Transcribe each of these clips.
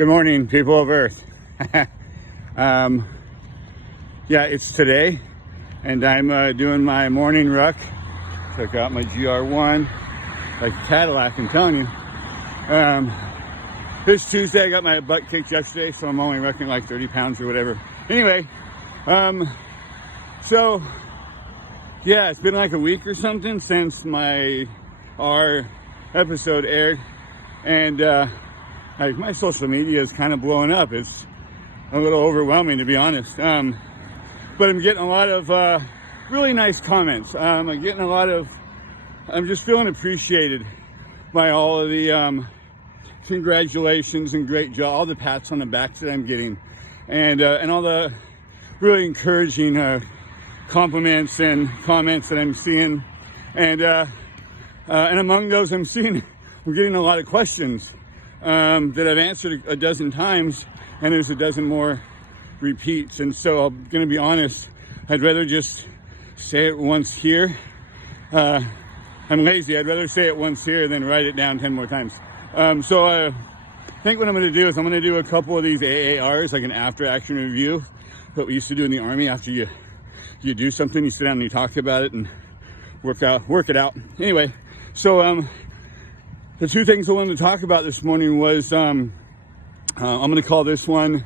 Good morning, people of Earth. Yeah, it's today, and I'm doing my morning ruck. Took out my GR1, like a Cadillac, I'm telling you. This Tuesday, I got my butt kicked yesterday, so I'm only rucking like 30 pounds or whatever. Anyway, so yeah, it's been like a week or something since our episode aired, and like my social media is kind of blowing up. It's a little overwhelming, to be honest. But I'm getting a lot of really nice comments. I'm just feeling appreciated by all of the congratulations and great job, all the pats on the backs that I'm getting, and all the really encouraging compliments and comments that I'm seeing, and among those I'm getting a lot of questions that I've answered a dozen times, and there's a dozen more repeats. And so I'm gonna be honest, I'd rather just say it once here. I'm lazy. I'd rather say it once here than write it down 10 more times. So I think what I'm gonna do is I'm gonna do a couple of these AARs, like an after action review, what we used to do in the Army. After you do something, you sit down and you talk about it and work it out. Anyway, so the two things I wanted to talk about this morning was I'm going to call this one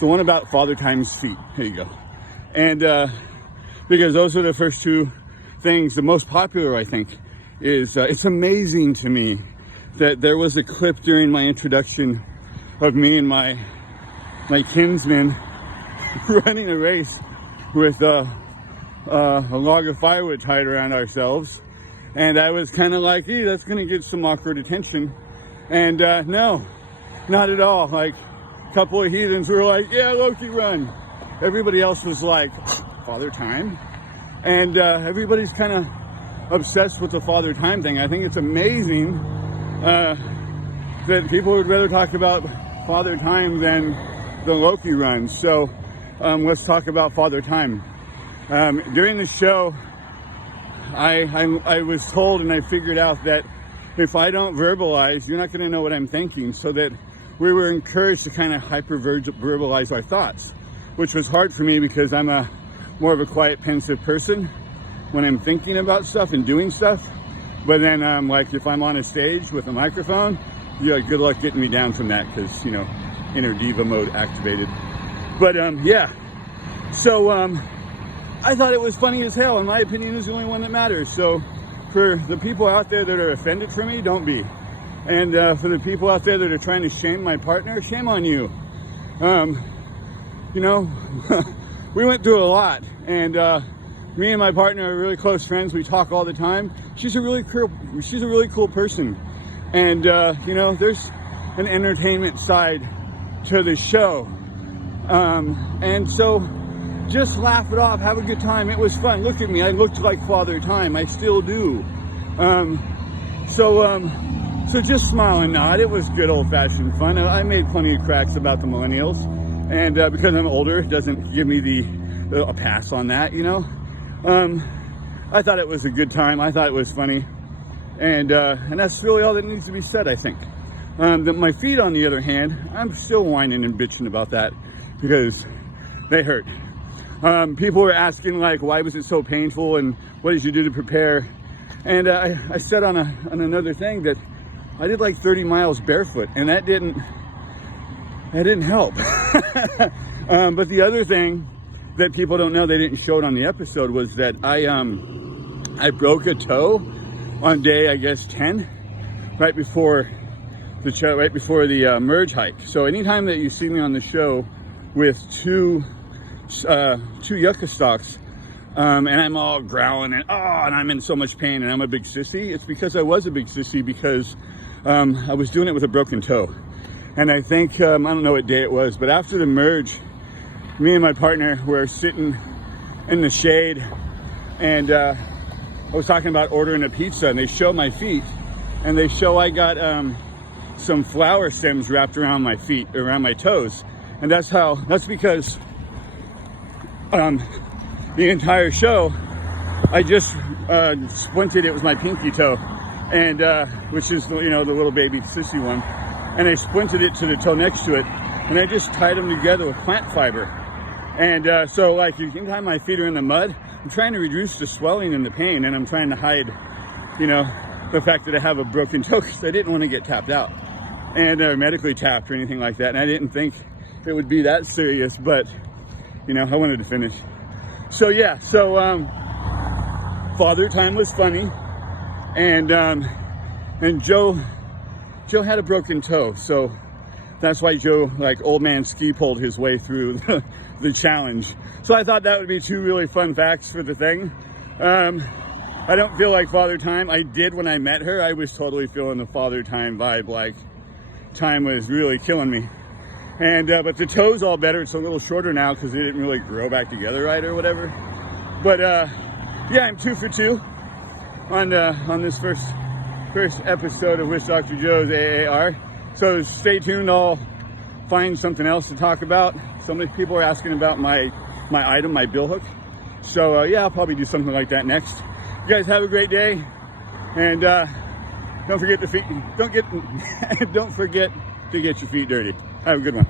the one about Father Time's feet. There you go. And because those are the first two things. The most popular, I think, is it's amazing to me that there was a clip during my introduction of me and my kinsman running a race with a log of firewood tied around ourselves, and I was kind of like, hey, that's gonna get some awkward attention. And no, not at all. Like, a couple of heathens were like, yeah, Loki, run. Everybody else was like, Father Time. And everybody's kind of obsessed with the Father Time thing. I think it's amazing that people would rather talk about Father Time than the Loki run. So let's talk about Father Time. During the show, I was told, and I figured out that if I don't verbalize, you're not going to know what I'm thinking. So that we were encouraged to kind of verbalize our thoughts, which was hard for me because I'm more of a quiet, pensive person when I'm thinking about stuff and doing stuff. But then, like, if I'm on a stage with a microphone, yeah, good luck getting me down from that, because, you know, inner diva mode activated. But yeah, so I thought it was funny as hell. In my opinion, is the only one that matters. So for the people out there that are offended for me, don't be. And for the people out there that are trying to shame my partner, shame on you. You know, we went through a lot, and me and my partner are really close friends. We talk all the time. She's a really cool person, and you know, there's an entertainment side to the show, and so just laugh it off, have a good time. It was fun. Look at me, I looked like Father Time. I still do. So just smile and nod. It was good old-fashioned fun. I made plenty of cracks about the millennials, and because I'm older, it doesn't give me a pass on that, you know. I thought it was a good time. I thought it was funny, and that's really all that needs to be said, I think. My feet, on the other hand, I'm still whining and bitching about that because they hurt. People were asking, like, why was it so painful and what did you do to prepare? And I said on another thing that I did like 30 miles barefoot, and that didn't help. But the other thing that people don't know, they didn't show it on the episode, was that I broke a toe on day, I guess, 10, right before the merge hike. So anytime that you see me on the show with two yucca stalks, and I'm all growling and I'm in so much pain and I'm a big sissy, it's because I was a big sissy because I was doing it with a broken toe. And I think, I don't know what day it was, but after the merge, me and my partner were sitting in the shade, and I was talking about ordering a pizza, and they show my feet, and they show I got some flower stems wrapped around my feet, around my toes. And that's because the entire show I just splinted. It was my pinky toe, and which is, you know, the little baby sissy one. and I splinted it to the toe next to it, and I just tied them together with plant fiber. And so like you can time my feet are in the mud, I'm trying to reduce the swelling and the pain, and I'm trying to hide, you know, the fact that I have a broken toe because I didn't want to get tapped out and medically tapped or anything like that. And I didn't think it would be that serious, but you know, I wanted to finish. So yeah, so Father Time was funny, and Joe had a broken toe, so that's why Joe, like old man ski poled his way through the challenge. So I thought that would be two really fun facts for the thing. I don't feel like Father Time. I did when I met her. I was totally feeling the Father Time vibe, like time was really killing me. And but the toe's all better. It's a little shorter now because it didn't really grow back together right or whatever. But yeah, I'm 2 for 2 on this first episode of Wish Dr. Joe's AAR. So stay tuned. I'll find something else to talk about. So many people are asking about my item, my bill hook. So yeah, I'll probably do something like that next. You guys have a great day, and don't forget to get your feet dirty. Have a good one.